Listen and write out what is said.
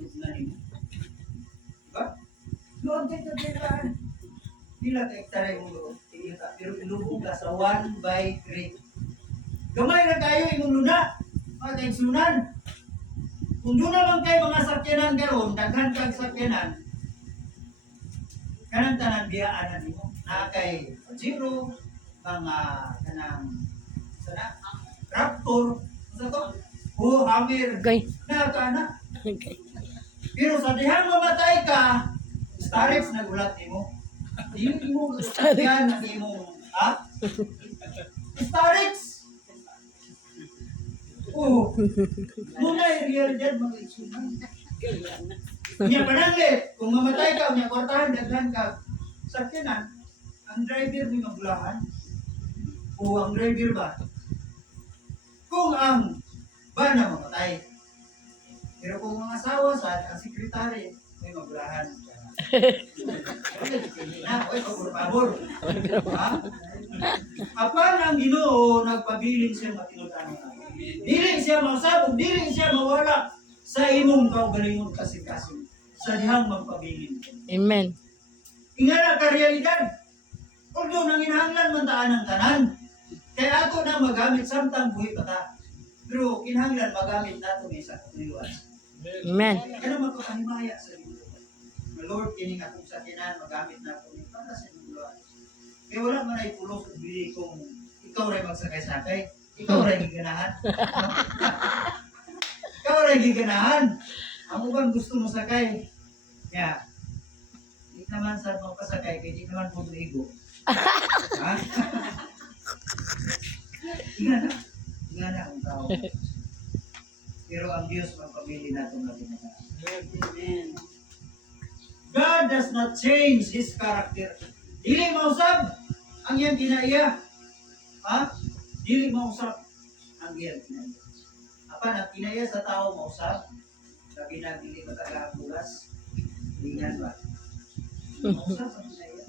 na nimo. Diba? Doon tayo tayo pila ka hektare mo doon. Pero ilubog ka sa 1/3. Gamay na kayo imong luna. Pag-igsunan. Kung doon naman kayo mga sakyanan karon, daghan kang sakyanan, kanang tanan biyaan na nimo. Na kay Pajero, mga kanang sana Raptor, sa to? O Hammer. Okay. Na kana. Okay. Pero sa dihang mamatay ka, Starex nagulat nimo. Dili mo yan na nimo, ha? Starex. Oh. Muna real dyan mga isunan. Nya pananglit, kung mamatay ka, nya kwartahan daghan ka. Sakyanan, ang driver ni magulahan. O ang driver ba? Kung ang ba na mamatay. Pero kung mga asawa sa ang sekretary, may magulahan. Oy, pabor. Ha? Apan ang Ginoo nagpabiling siya matinud-an. Dili siya masabog, dili siya mawala sa imong kaugalingon kasing-kasing sa dihang magpabiling. Amen. Ingana ka realidad. Although nang inahanglan man taan ang tanan, kaya ato na magamit samtang buhi pa ta. Pero kinahanglan magamit nato ni sa katuyuan. Amen. Kaya magpapanimaya sa Ginoo. Lord, kini nga kung sa kinan magamit nato ni para sa Ginoo. Kaya wala man ay pulong sa bili kung ikaw ray magsakay-sakay, ikaw ray giganahan. Ikaw ray giganahan. Ang uban gusto mo sakay. Ya. Di naman sa mga pasakay, kaya di naman po ego. Ha? Ingana ang tao. Pero ang Diyos magpamili natin na ginagawa. Amen. God does not change His character. Dili mausap ang iyang kinaiya. Ha? Dili mausap ang iyang kinaiya. Apan ang kinaiya sa tao mausap, sabi na dili matagabulas, lingan ba? Mausap ang kinaiya.